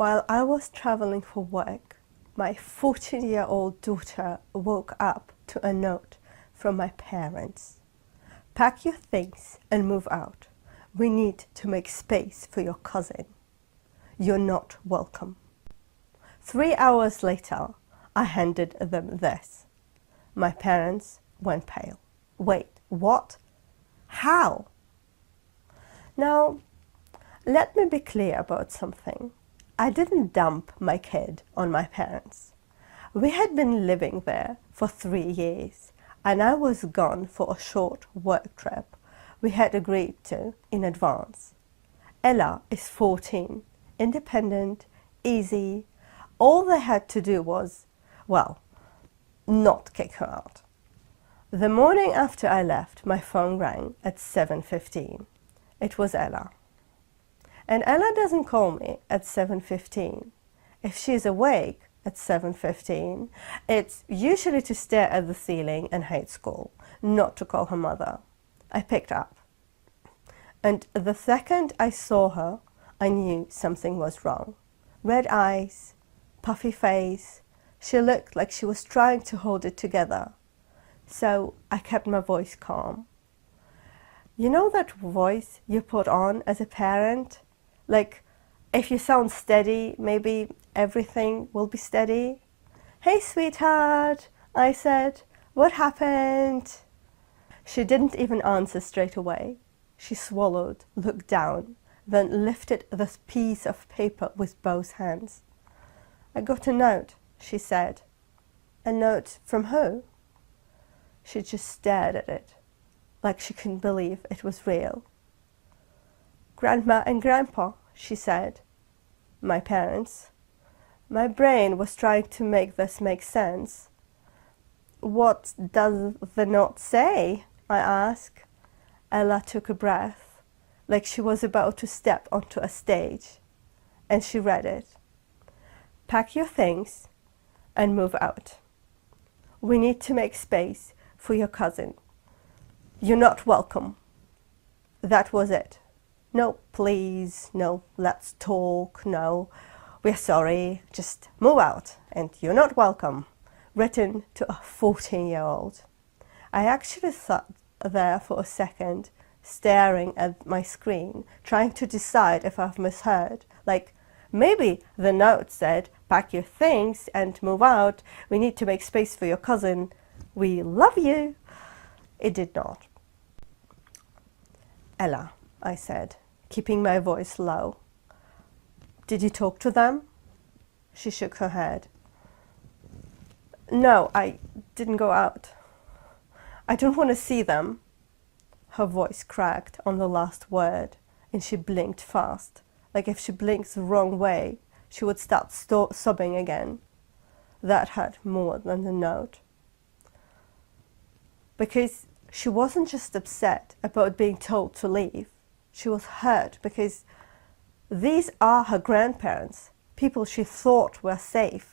While I was traveling for work, my 14-year-old daughter woke up to a note from my parents. Pack your things and move out. We need to make space for your cousin. You're not welcome. 3 hours later, I handed them this. My parents went pale. Wait, what? How? Now, let me be clear about something. I didn't dump my kid on my parents. We had been living there for 3 years, and I was gone for a short work trip we had agreed to in advance. Ella is 14, independent, easy. All they had to do was, well, not kick her out. The morning after I left, my phone rang at 7:15. It was Ella. And Ella doesn't call me at 7:15. If she's awake at 7:15, it's usually to stare at the ceiling and hate school, not to call her mother. I picked up. And the second I saw her, I knew something was wrong. Red eyes, puffy face. She looked like she was trying to hold it together. So I kept my voice calm. You know that voice you put on as a parent? Like, if you sound steady, maybe everything will be steady. Hey, sweetheart, I said. What happened? She didn't even answer straight away. She swallowed, looked down, then lifted this piece of paper with both hands. I got a note, she said. A note from who? She just stared at it, like she couldn't believe it was real. Grandma and Grandpa, she said. My parents. My brain was trying to make this make sense. What does the note say? I asked. Ella took a breath, like she was about to step onto a stage, and she read it. Pack your things and move out. We need to make space for your cousin. You're not welcome. That was it. No, please, no, let's talk, no, we're sorry, just move out and you're not welcome. Written to a 14-year-old. I actually sat there for a second, staring at my screen, trying to decide if I've misheard. Like, maybe the note said, pack your things and move out, we need to make space for your cousin, we love you. It did not. Ella, I said, keeping my voice low. Did you talk to them? She shook her head. No, I didn't go out. I don't want to see them. Her voice cracked on the last word, and she blinked fast, like if she blinked the wrong way, she would start sobbing again. That hurt more than the note. Because she wasn't just upset about being told to leave. She was hurt because these are her grandparents, people she thought were safe.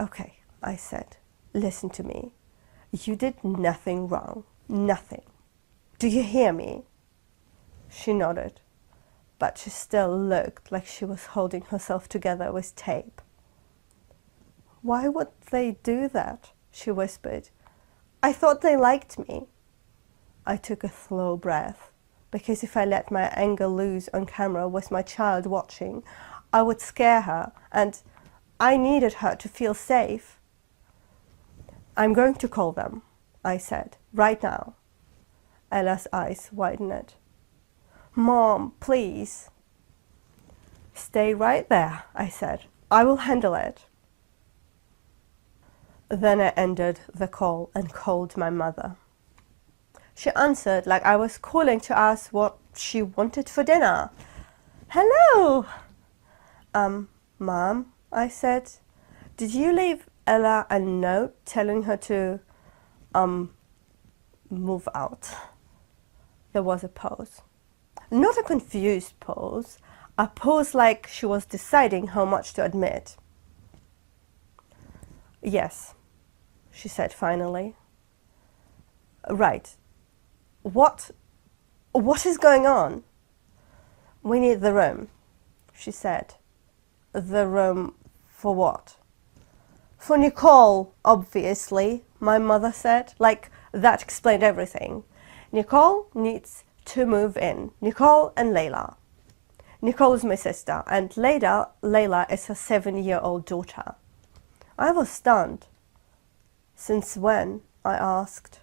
Okay, I said, listen to me. You did nothing wrong, nothing. Do you hear me? She nodded, but she still looked like she was holding herself together with tape. Why would they do that? She whispered. I thought they liked me. I took a slow breath, because if I let my anger loose on camera with my child watching, I would scare her, and I needed her to feel safe. I'm going to call them, I said, right now. Ella's eyes widened. Mom, please. Stay right there, I said. I will handle it. Then I ended the call and called my mother. She answered like I was calling to ask what she wanted for dinner. Hello! Mom, I said, did you leave Ella a note telling her to, move out? There was a pause. Not a confused pause, a pause like she was deciding how much to admit. Yes, she said finally. Right. What is going on? We need the room. she said. The room for what? For Nicole, obviously, my mother said. Like, that explained everything. Nicole needs to move in. Nicole and Layla. Nicole is my sister, and Layla is her 7-year-old daughter. I was stunned. Since when? I asked.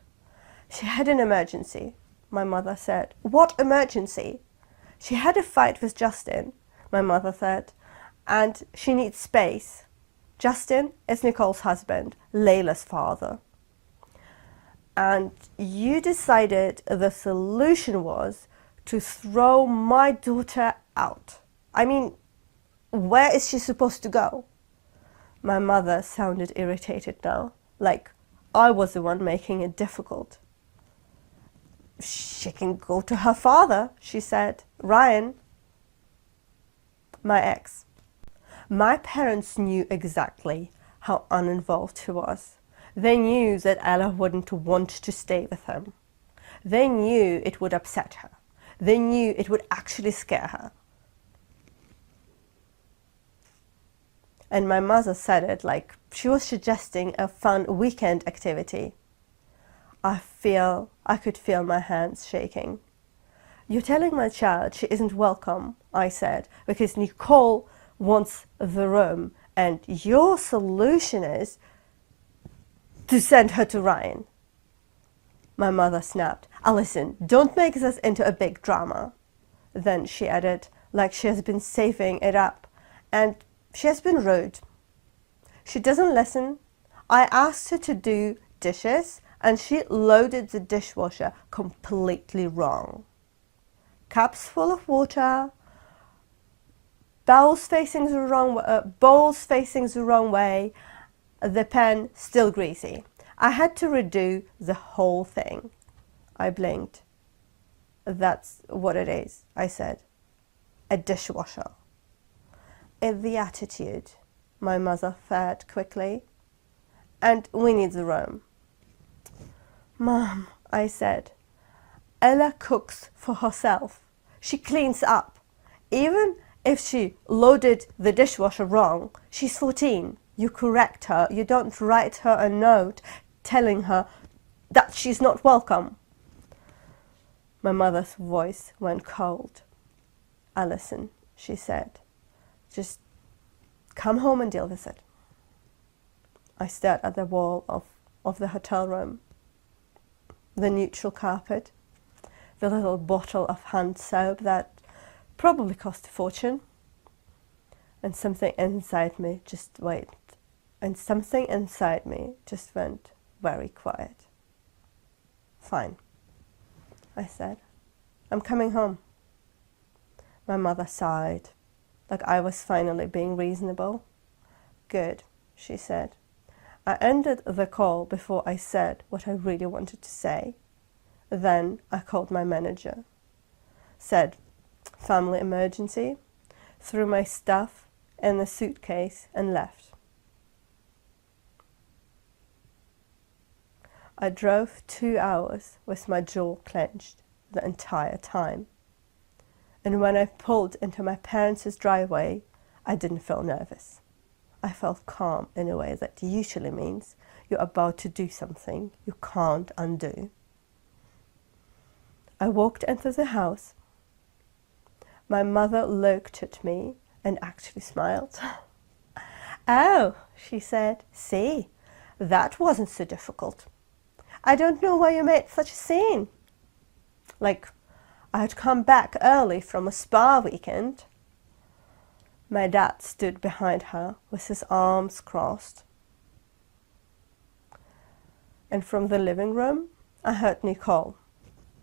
She had an emergency, my mother said. What emergency? She had a fight with Justin, my mother said, and she needs space. Justin is Nicole's husband, Layla's father. And you decided the solution was to throw my daughter out. I mean, where is she supposed to go? My mother sounded irritated now, like I was the one making it difficult. She can go to her father, she said. Ryan, my ex. My parents knew exactly how uninvolved he was. They knew that Ella wouldn't want to stay with him. They knew it would upset her. They knew it would actually scare her. And my mother said it like she was suggesting a fun weekend activity. I could feel my hands shaking. You're telling my child she isn't welcome, I said, because Nicole wants the room, and your solution is to send her to Ryan. My mother snapped. Listen, don't make this into a big drama. Then she added, like she has been saving it up, and she has been rude. She doesn't listen. I asked her to do dishes, and she loaded the dishwasher completely wrong. Cups full of water, bowls facing the wrong way, the pan still greasy. I had to redo the whole thing. I blinked. That's what it is, I said. A dishwasher. It's the attitude, my mother said quickly. And we need the room. Mom, I said, Ella cooks for herself. She cleans up. Even if she loaded the dishwasher wrong, she's 14. You correct her. You don't write her a note telling her that she's not welcome. My mother's voice went cold. Alison, she said, just come home and deal with it. I stared at the wall of the hotel room, the neutral carpet, the little bottle of hand soap that probably cost a fortune, and something inside me just went very quiet. Fine, I said. I'm coming home. My mother sighed, like I was finally being reasonable. Good, she said. I ended the call before I said what I really wanted to say. Then I called my manager, said, family emergency, threw my stuff in the suitcase and left. I drove 2 hours with my jaw clenched the entire time. And when I pulled into my parents' driveway, I didn't feel nervous. I felt calm in a way that usually means you're about to do something you can't undo. I walked into the house. My mother looked at me and actually smiled. Oh, she said, see, that wasn't so difficult. I don't know why you made such a scene. Like, I had come back early from a spa weekend. My dad stood behind her with his arms crossed. And from the living room, I heard Nicole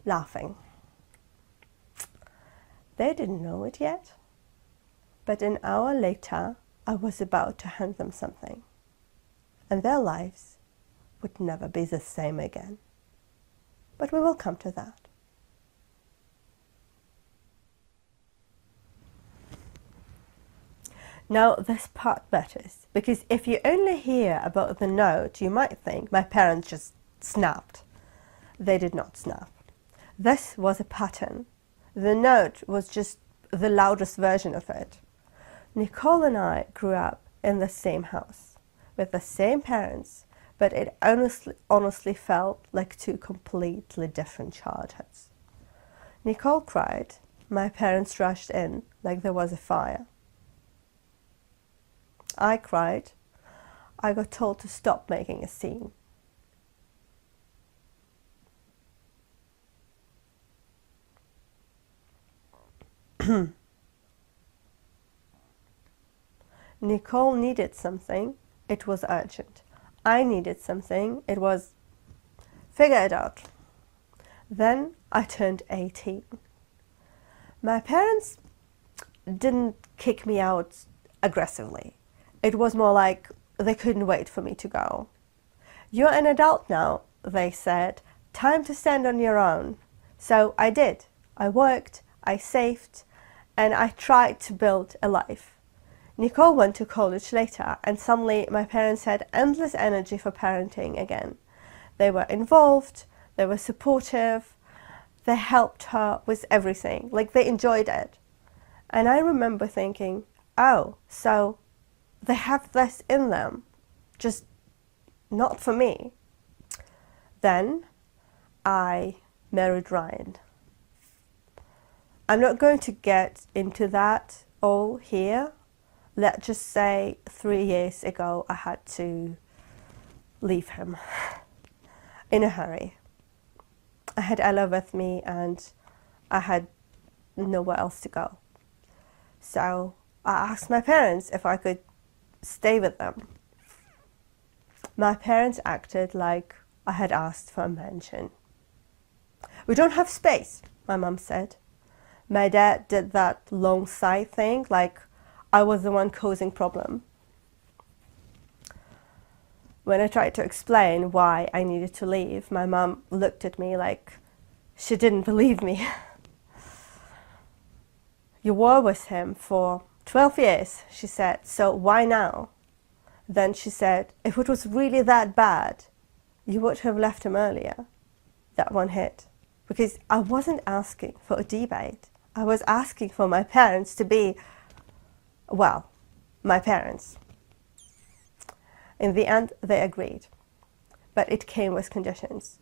laughing. They didn't know it yet, but an hour later, I was about to hand them something, and their lives would never be the same again. But we will come to that. Now, this part matters, because if you only hear about the note, you might think my parents just snapped. They did not snap. This was a pattern. The note was just the loudest version of it. Nicole and I grew up in the same house, with the same parents, but it honestly felt like two completely different childhoods. Nicole cried. My parents rushed in like there was a fire. I cried. I got told to stop making a scene. Nicole needed something. It was urgent. I needed something. It was figure it out. Then I turned 18. My parents didn't kick me out aggressively. It was more like they couldn't wait for me to go. You're an adult now, they said. Time to stand on your own. So I did. I worked, I saved, and I tried to build a life. Nicole went to college later, and suddenly my parents had endless energy for parenting again. They were involved, they were supportive, they helped her with everything, like they enjoyed it. And I remember thinking, oh, so they have this in them, just not for me. Then I married Ryan. I'm not going to get into that all here. Let's just say 3 years ago I had to leave him in a hurry. I had Ella with me and I had nowhere else to go. So I asked my parents if I could stay with them. My parents acted like I had asked for a mansion. We don't have space, my mum said. My dad did that long sigh thing, like I was the one causing problem. When I tried to explain why I needed to leave, my mum looked at me like she didn't believe me. You were with him for 12 years, she said, so why now? Then she said, if it was really that bad, you would have left him earlier. That one hit. Because I wasn't asking for a debate. I was asking for my parents to be, well, my parents. In the end, they agreed. But it came with conditions.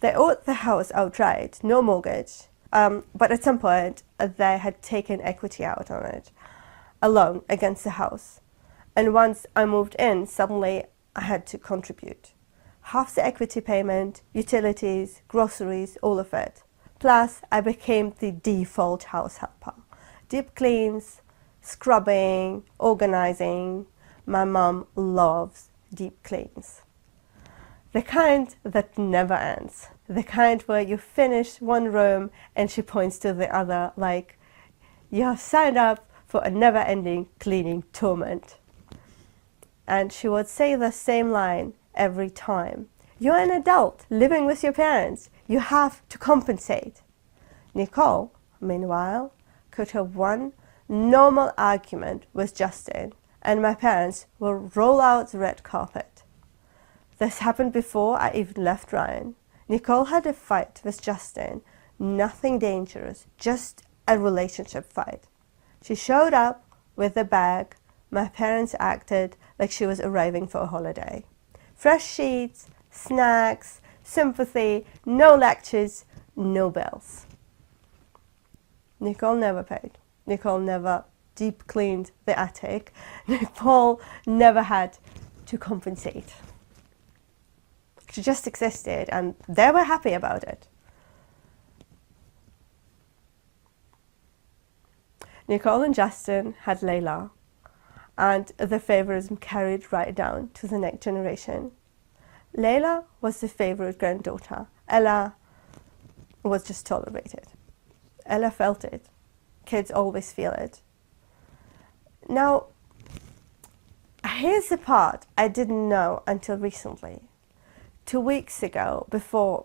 They owed the house outright, no mortgage. But at some point, they had taken equity out on it, a loan against the house. And once I moved in, suddenly I had to contribute. Half the equity payment, utilities, groceries, all of it. Plus, I became the default house helper. Deep cleans, scrubbing, organizing. My mom loves deep cleans. The kind that never ends. The kind where you finish one room and she points to the other like, you have signed up for a never-ending cleaning torment. And she would say the same line every time. You're an adult living with your parents. You have to compensate. Nicole, meanwhile, could have one normal argument with Justin, and my parents will roll out the red carpet. This happened before I even left Ryan. Nicole had a fight with Justin, nothing dangerous, just a relationship fight. She showed up with a bag. My parents acted like she was arriving for a holiday. Fresh sheets, snacks, sympathy, no lectures, no bills. Nicole never paid. Nicole never deep cleaned the attic. Nicole never had to compensate. She just existed and they were happy about it. Nicole and Justin had Layla, and the favorism carried right down to the next generation. Layla was the favorite granddaughter. Ella was just tolerated. Ella felt it. Kids always feel it. Now, here's the part I didn't know until recently. 2 weeks ago, before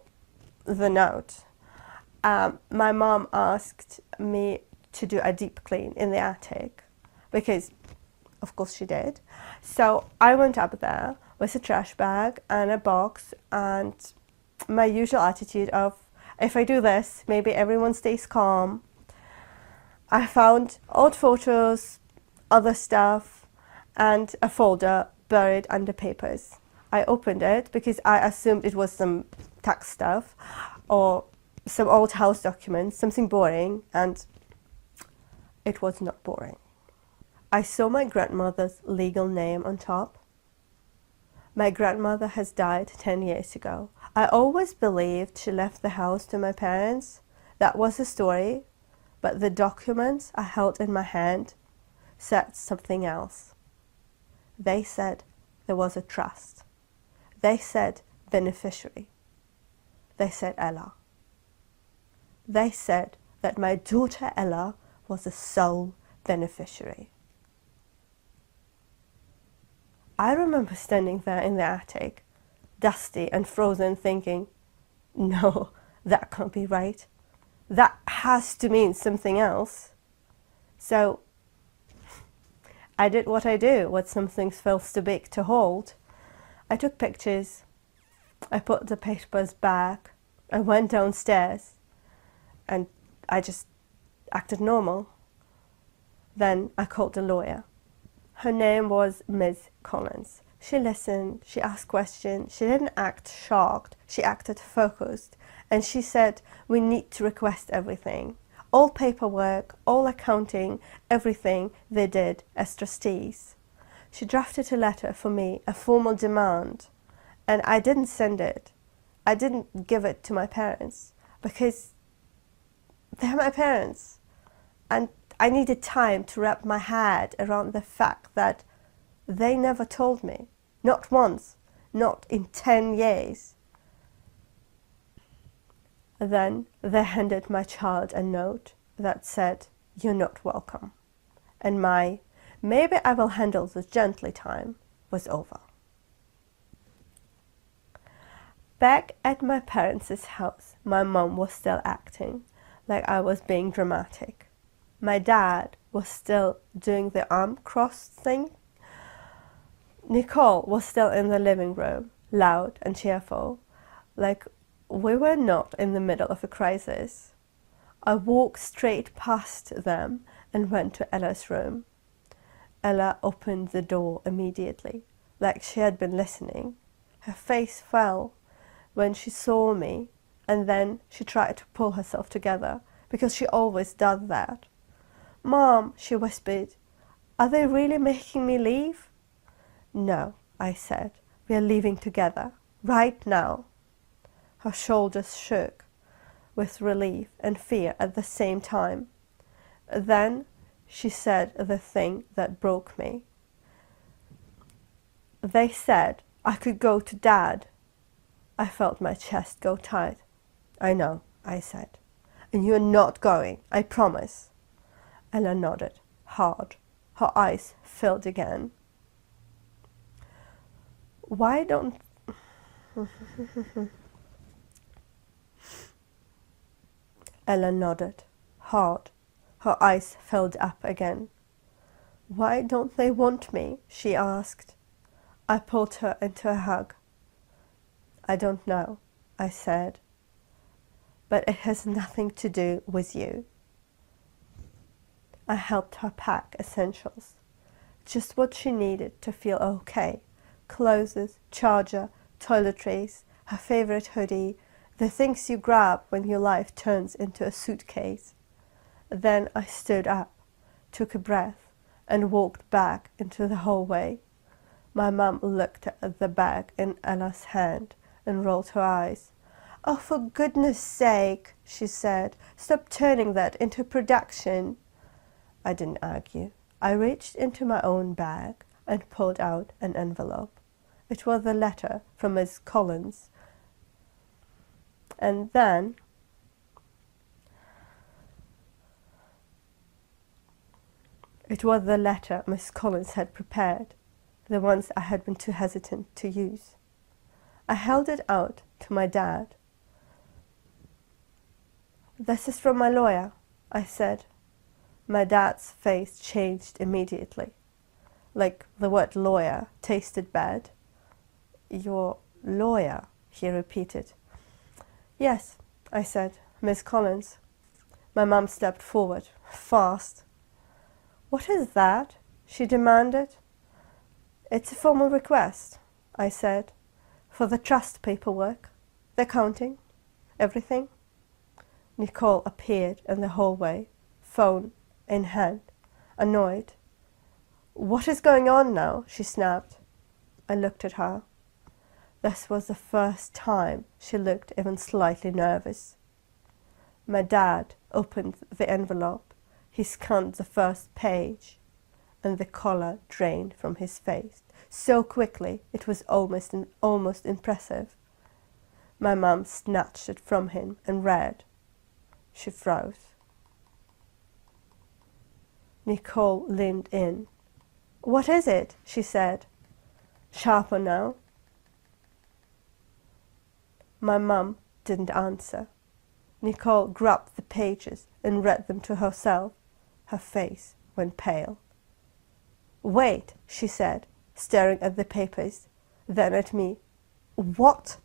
the note, my mom asked me to do a deep clean in the attic because, of course, she did. So I went up there with a trash bag and a box and my usual attitude of, if I do this, maybe everyone stays calm. I found old photos, other stuff, and a folder buried under papers. I opened it because I assumed it was some tax stuff or some old house documents, something boring, and it was not boring. I saw my grandmother's legal name on top. My grandmother has died 10 years ago. I always believed she left the house to my parents. That was the story, but the documents I held in my hand said something else. They said there was a trust. They said beneficiary. They said Ella. They said that my daughter Ella was the sole beneficiary. I remember standing there in the attic, dusty and frozen, thinking, no, that can't be right. That has to mean something else. So I did what I do, what some things feels too big to hold. I took pictures. I put the papers back. I went downstairs and I just acted normal. Then I called the lawyer. Her name was Ms. Collins. She listened, she asked questions, she didn't act shocked, she acted focused, and she said, we need to request everything. All paperwork, all accounting, everything they did as trustees. She drafted a letter for me, a formal demand, and I didn't send it. I didn't give it to my parents because they're my parents, and I needed time to wrap my head around the fact that they never told me, not once, not in 10 years. Then they handed my child a note that said, you're not welcome. And my, maybe I will handle this gently time was over. Back at my parents' house, my mom was still acting like I was being dramatic. My dad was still doing the arm cross thing. Nicole was still in the living room, loud and cheerful, like we were not in the middle of a crisis. I walked straight past them and went to Ella's room. Ella opened the door immediately, like she had been listening. Her face fell when she saw me, and then she tried to pull herself together, because she always does that. Mom, she whispered, are they really making me leave? No, I said, we are leaving together, right now. Her shoulders shook with relief and fear at the same time. Then she said the thing that broke me. They said I could go to Dad. I felt my chest go tight. I know, I said. And you're not going, I promise. Ella nodded, hard. Her eyes filled again. Why don't... Ella nodded, hard. Her eyes filled up again. Why don't they want me? She asked. I pulled her into a hug. I don't know, I said. But it has nothing to do with you. I helped her pack essentials. Just what she needed to feel okay. Clothes, charger, toiletries, her favorite hoodie, the things you grab when your life turns into a suitcase. Then I stood up, took a breath, and walked back into the hallway. My mum looked at the bag in Ella's hand and rolled her eyes. Oh, for goodness sake, she said, stop turning that into production. I didn't argue. I reached into my own bag and pulled out an envelope. It was a letter from Miss Collins. And then it was the letter Miss Collins had prepared, the ones I had been too hesitant to use. I held it out to my dad. This is from my lawyer, I said. My dad's face changed immediately, like the word lawyer tasted bad. Your lawyer, he repeated. Yes, I said, Miss Collins. My mum stepped forward, fast. What is that? she demanded. It's a formal request, I said, for the trust paperwork, the accounting, everything. Nicole appeared in the hallway, phone in hand, annoyed. What is going on now? She snapped. I looked at her. This was the first time she looked even slightly nervous. My dad opened the envelope. He scanned the first page, and the color drained from his face so quickly it was almost impressive. My mum snatched it from him and read. She froze. Nicole leaned in. What is it? She said. Sharper now. My mum didn't answer. Nicole grabbed the pages and read them to herself. Her face went pale. Wait, she said, staring at the papers, then at me. What?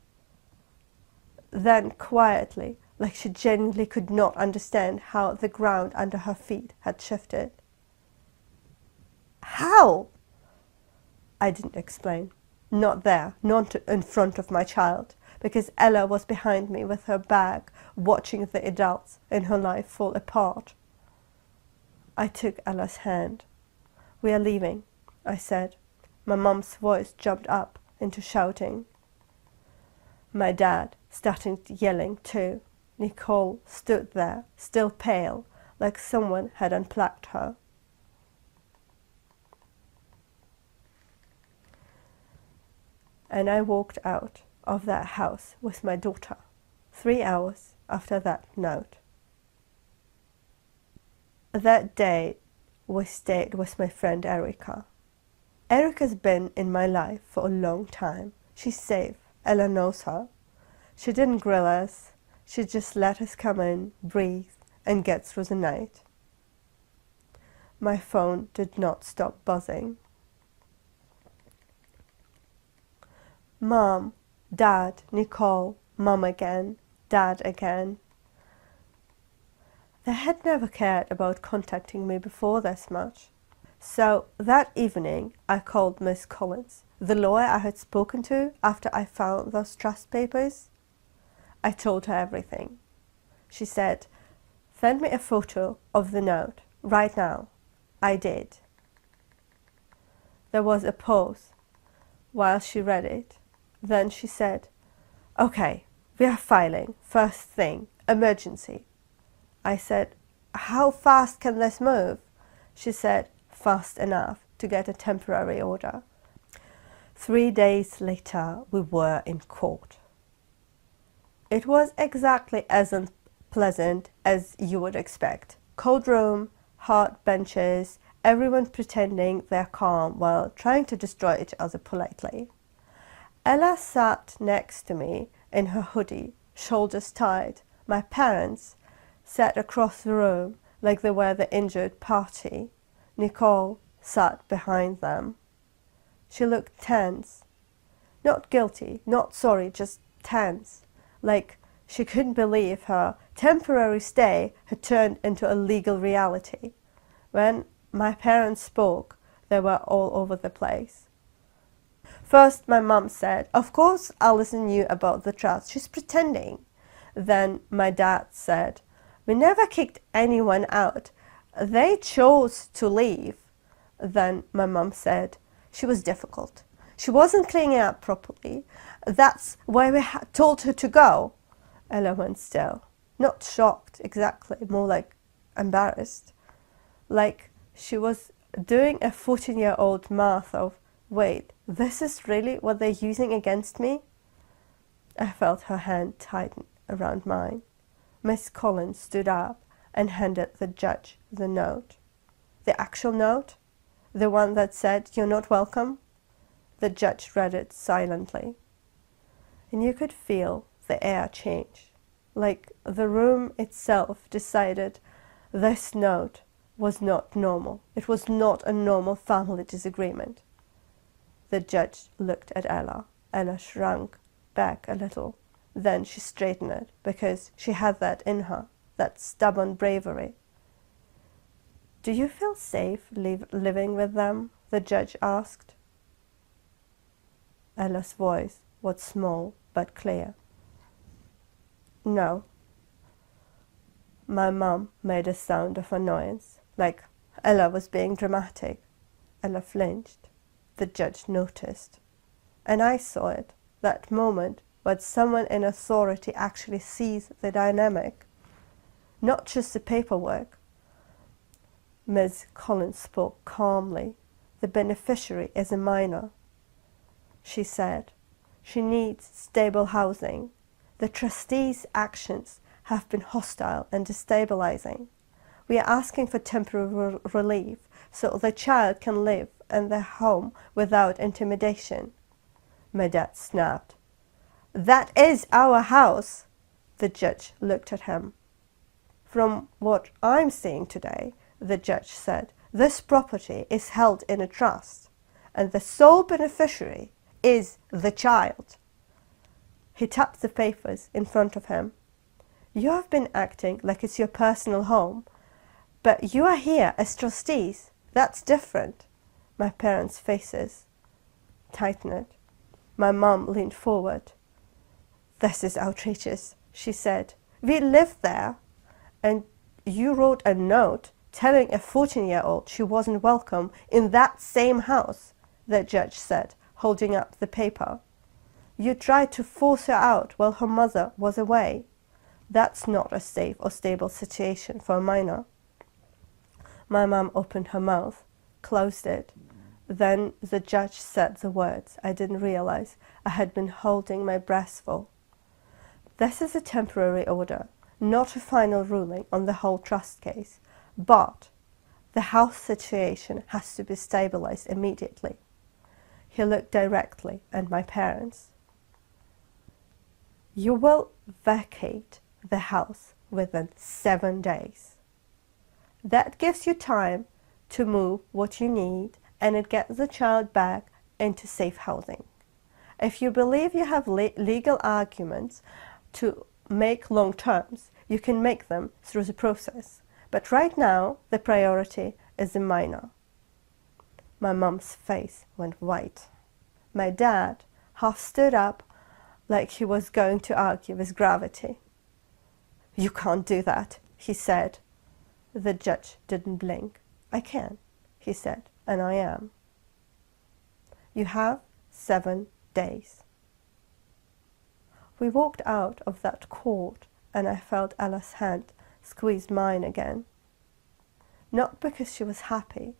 Then quietly, like she genuinely could not understand how the ground under her feet had shifted. How? I didn't explain. Not there, not in front of my child, because Ella was behind me with her bag, watching the adults in her life fall apart. I took Ella's hand. We are leaving, I said. My mum's voice jumped up into shouting. My dad started yelling too. Nicole stood there, still pale, like someone had unplugged her. And I walked out of that house with my daughter 3 hours after that note. That day, we stayed with my friend Erica. Erica's been in my life for a long time. She's safe. Ella knows her. She didn't grill us. She just let us come in, breathe, and get through the night. My phone did not stop buzzing. Mom, Dad, Nicole, Mom again, Dad again. They had never cared about contacting me before this much. So that evening I called Miss Collins, the lawyer I had spoken to after I found those trust papers. I told her everything. She said, "Send me a photo of the note, right now." I did. There was a pause while she read it. Then she said, "Okay, we are filing. First thing, emergency." I said, "How fast can this move?" She said, "Fast enough to get a temporary order." 3 days later, we were in court. It was exactly as unpleasant as you would expect. Cold room, hard benches, everyone pretending they're calm while trying to destroy each other politely. Ella sat next to me in her hoodie, shoulders tight. My parents sat across the room like they were the injured party. Nicole sat behind them. She looked tense. Not guilty, not sorry, just tense. Like she couldn't believe her temporary stay had turned into a legal reality. When my parents spoke, they were all over the place. First, my mum said, "Of course Alison knew about the trust. She's pretending." Then my dad said, "We never kicked anyone out. They chose to leave." Then my mum said, "She was difficult. She wasn't cleaning up properly. That's where we told her to go." Ella went still. Not shocked exactly, more like embarrassed. Like she was doing a 14-year-old math of, wait, this is really what they're using against me? I felt her hand tighten around mine. Miss Collins stood up and handed the judge the note. The actual note? The one that said, "You're not welcome?" The judge read it silently. And you could feel the air change, like the room itself decided this note was not normal. It was not a normal family disagreement. The judge looked at Ella. Ella shrunk back a little. Then she straightened it because she had that in her, that stubborn bravery. Do you feel safe living with them? The judge asked. Ella's voice was small but clear. No. My mum made a sound of annoyance, like Ella was being dramatic. Ella flinched. The judge noticed. And I saw it, that moment when someone in authority actually sees the dynamic, not just the paperwork. Ms. Collins spoke calmly. The beneficiary is a minor. She said, she needs stable housing. The trustees' actions have been hostile and destabilizing. We are asking for temporary relief so the child can live in their home without intimidation. My dad snapped. That is our house. The judge looked at him. From what I'm seeing today, the judge said, this property is held in a trust, and the sole beneficiary is the child. He tapped the papers in front of him. You have been acting like it's your personal home, but you are here as trustees. That's different. My parents' faces tightened. My mum leaned forward. This is outrageous, she said. We lived there, and you wrote a note telling a 14-year-old she wasn't welcome in that same house, the judge said, holding up the paper. You tried to force her out while her mother was away. That's not a safe or stable situation for a minor. My mum opened her mouth, closed it. Then the judge said the words I didn't realize I had been holding my breath for. This is a temporary order, not a final ruling on the whole trust case, but the house situation has to be stabilized immediately. He looked directly at my parents. You will vacate the house within 7 days. That gives you time to move what you need, and it gets the child back into safe housing. If you believe you have legal arguments to make long terms, you can make them through the process. But right now, the priority is the minor. My mum's face went white. My dad half stood up like he was going to argue with gravity. You can't do that, he said. The judge didn't blink. I can, he said, and I am. You have 7 days. We walked out of that court, and I felt Ella's hand squeeze mine again. Not because she was happy.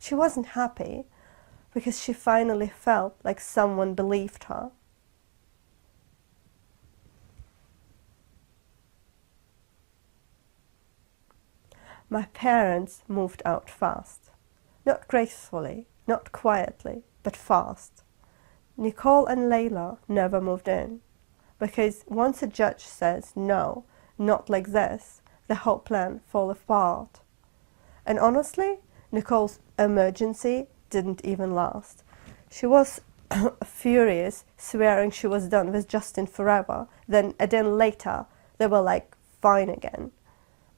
She wasn't happy because she finally felt like someone believed her. My parents moved out fast. Not gracefully, not quietly, but fast. Nicole and Layla never moved in, because once a judge says no, not like this, the whole plan falls apart. And honestly, Nicole's emergency didn't even last. She was furious, swearing she was done with Justin forever. Then a day later, they were like fine again.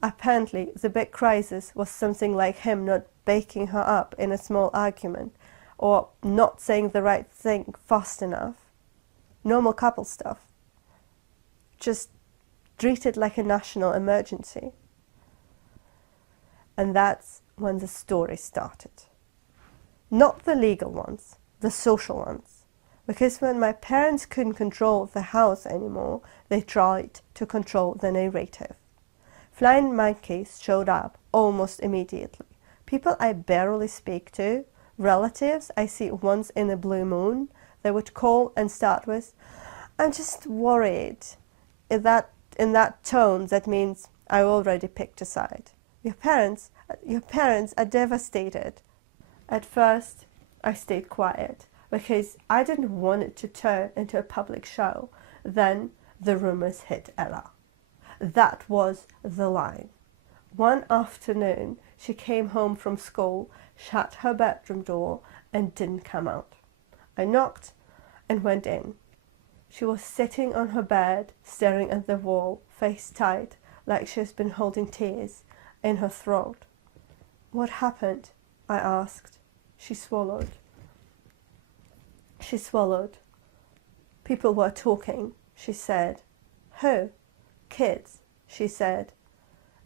Apparently, the big crisis was something like him not backing her up in a small argument, or not saying the right thing fast enough. Normal couple stuff. Just treated like a national emergency. And that's when the story started. Not the legal ones, the social ones. Because when my parents couldn't control the house anymore, they tried to control the narrative. Flying monkeys showed up almost immediately. People I barely speak to, relatives I see once in a blue moon, they would call and start with, I'm just worried. In that tone, that means I already picked a side. Your parents are devastated. At first, I stayed quiet because I didn't want it to turn into a public show. Then the rumors hit Ella. That was the line. One afternoon, she came home from school, shut her bedroom door, and didn't come out. I knocked and went in. She was sitting on her bed, staring at the wall, face tight, like she has been holding tears in her throat. What happened? I asked. She swallowed. She swallowed. People were talking, she said. Who? Kids, she said.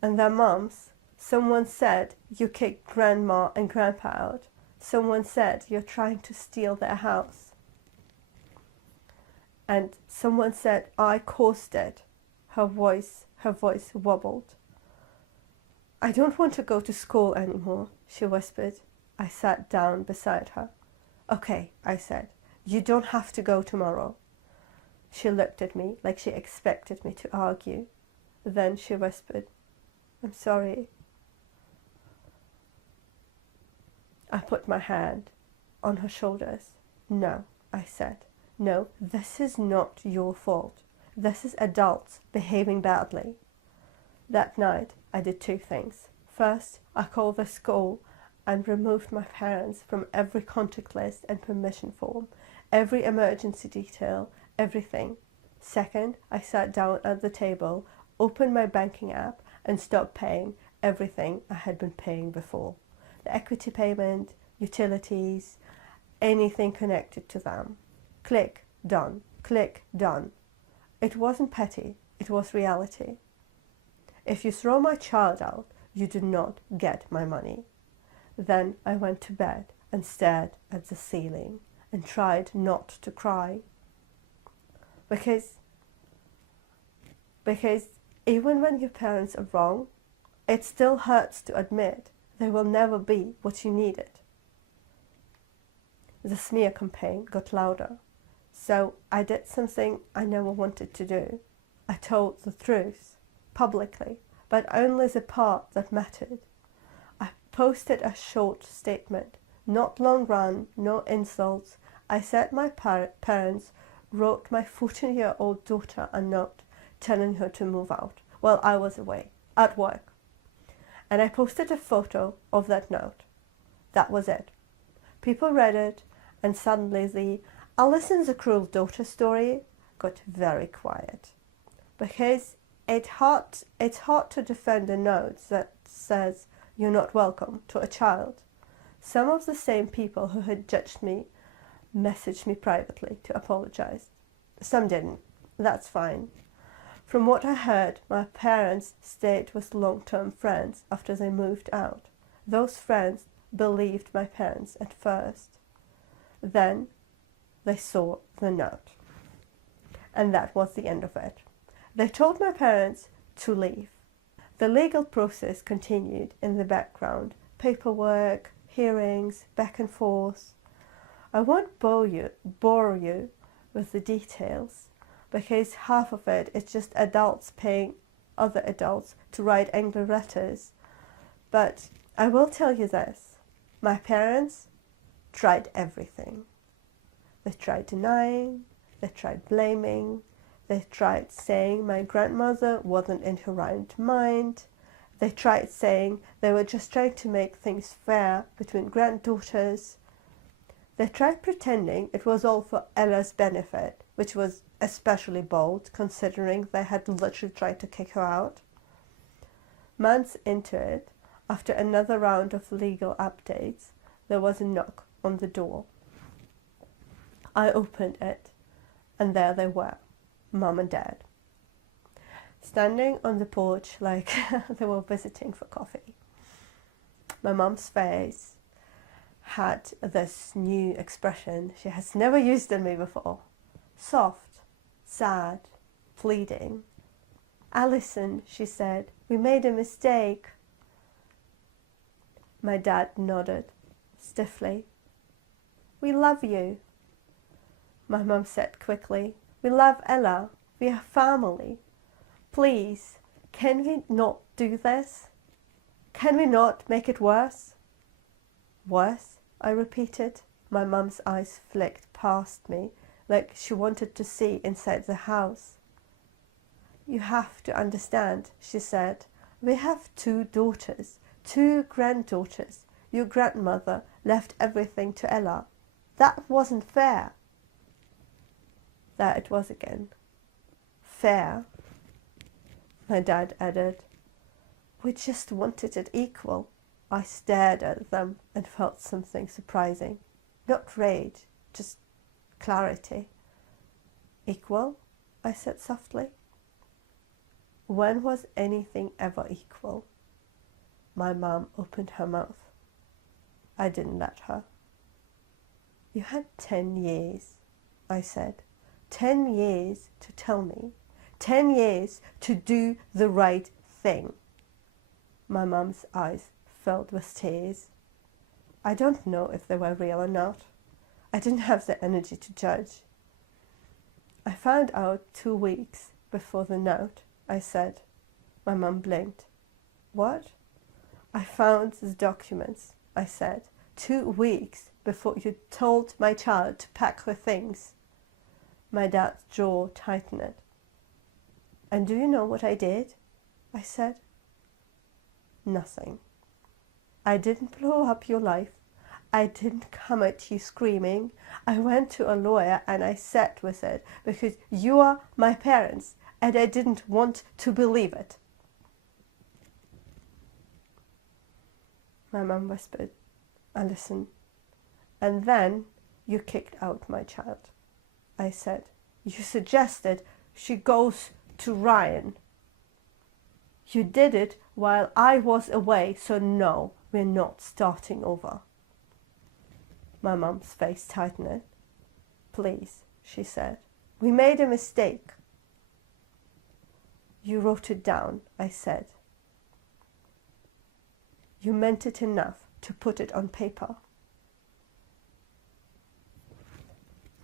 And their mums. Someone said you kicked grandma and grandpa out. Someone said you're trying to steal their house. And someone said I caused it. Her voice wobbled. I don't want to go to school anymore, she whispered. I sat down beside her. Okay, I said. You don't have to go tomorrow. She looked at me like she expected me to argue. Then she whispered, I'm sorry. I put my hand on her shoulders. No, I said. No, this is not your fault. This is adults behaving badly. That night, I did two things. First, I called the school and removed my parents from every contact list and permission form, every emergency detail, everything. Second, I sat down at the table, opened my banking app, and stopped paying everything I had been paying before. The equity payment, utilities, anything connected to them. Click, done. Click, done. It wasn't petty, it was reality. If you throw my child out, you do not get my money. Then I went to bed and stared at the ceiling and tried not to cry. Because even when your parents are wrong, it still hurts to admit they will never be what you needed. The smear campaign got louder, so I did something I never wanted to do. I told the truth, publicly, but only the part that mattered. I posted a short statement, not long run, no insults. I said my parents wrote my 14-year-old daughter a note telling her to move out while I was away, at work. And I posted a photo of that note. That was it. People read it, and suddenly the Alison's a cruel daughter story got very quiet. Because it's hard to defend a note that says you're not welcome to a child. Some of the same people who had judged me messaged me privately to apologize. Some didn't. That's fine. From what I heard, my parents stayed with long-term friends after they moved out. Those friends believed my parents at first. Then they saw the note. And that was the end of it. They told my parents to leave. The legal process continued in the background. Paperwork, hearings, back and forth. I won't bore you with the details, because half of it is just adults paying other adults to write angry letters. But I will tell you this. My parents tried everything. They tried denying, they tried blaming, they tried saying my grandmother wasn't in her right mind. They tried saying they were just trying to make things fair between granddaughters. They tried pretending it was all for Ella's benefit, which was especially bold considering they had literally tried to kick her out. Months into it, after another round of legal updates, there was a knock on the door. I opened it, and there they were, Mum and Dad, standing on the porch like they were visiting for coffee. My mum's face had this new expression she has never used on me before. Soft, sad, pleading. Alison, she said, we made a mistake. My dad nodded, stiffly. We love you. My mum said quickly, we love Ella. We are family. Please, can we not do this? Can we not make it worse? Worse? I repeated. My mum's eyes flicked past me like she wanted to see inside the house. You have to understand, she said. We have 2 daughters, 2 granddaughters. Your grandmother left everything to Ella. That wasn't fair. There it was again. Fair? My dad added. We just wanted it equal. I stared at them and felt something surprising. Not rage, just clarity. Equal? I said softly. When was anything ever equal? My mom opened her mouth. I didn't let her. You had 10 years, I said. 10 years to tell me. 10 years to do the right thing. My mom's eyes filled with tears. I don't know if they were real or not. I didn't have the energy to judge. I found out 2 weeks before the note, I said. My mom blinked. What? I found the documents, I said, 2 weeks before you told my child to pack her things. My dad's jaw tightened. And do you know what I did? I said. Nothing. I didn't blow up your life. I didn't come at you screaming. I went to a lawyer and I sat with it because you are my parents and I didn't want to believe it. My mum whispered, I listened. And then you kicked out my child. I said, you suggested she goes to Ryan. You did it while I was away, so no, we're not starting over. My mum's face tightened. Please, she said, we made a mistake. You wrote it down, I said. You meant it enough to put it on paper.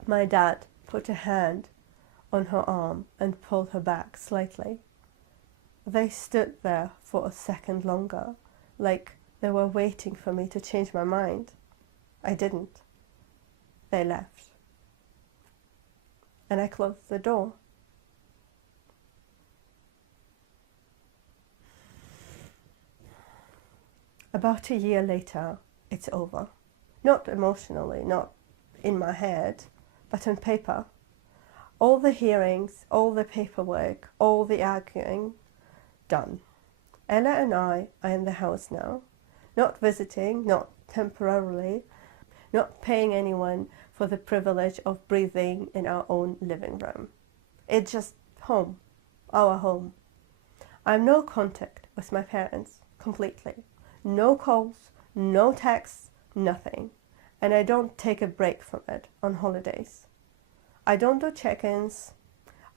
My dad put a hand on her arm and pulled her back slightly. They stood there for a second longer, like they were waiting for me to change my mind. I didn't. They left. And I closed the door. About a year later, it's over. Not emotionally, not in my head, but on paper. All the hearings, all the paperwork, all the arguing, done. Ella and I are in the house now, not visiting, not temporarily, not paying anyone for the privilege of breathing in our own living room. It's just home, our home. I have no contact with my parents, completely. No calls, no texts, nothing. And I don't take a break from it on holidays. I don't do check-ins.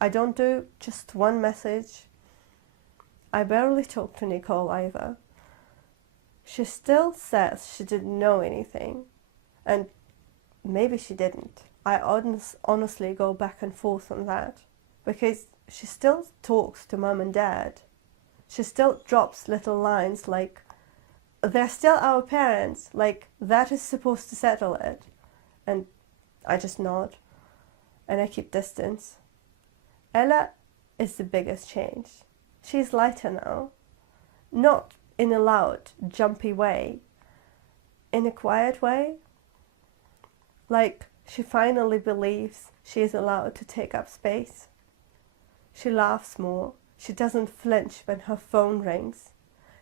I don't do just one message. I barely talk to Nicole either. She still says she didn't know anything. And maybe she didn't. I honestly go back and forth on that. Because she still talks to mom and dad. She still drops little lines like, they're still our parents, like that is supposed to settle it. And I just nod. And I keep distance. Ella is the biggest change. She's lighter now. Not in a loud, jumpy way. In a quiet way. Like she finally believes she is allowed to take up space. She laughs more. She doesn't flinch when her phone rings.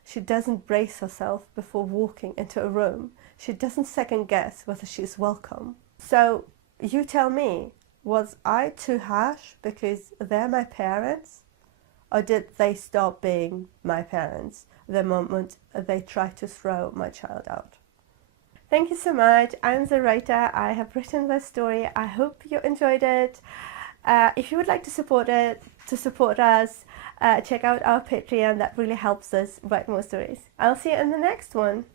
She doesn't brace herself before walking into a room. She doesn't second guess whether she's welcome. So you tell me, was I too harsh because they're my parents? Or did they stop being my parents the moment they tried to throw my child out? Thank you so much. I'm the writer. I have written this story. I hope you enjoyed it. If you would like to support us, check out our Patreon. That really helps us write more stories. I'll see you in the next one.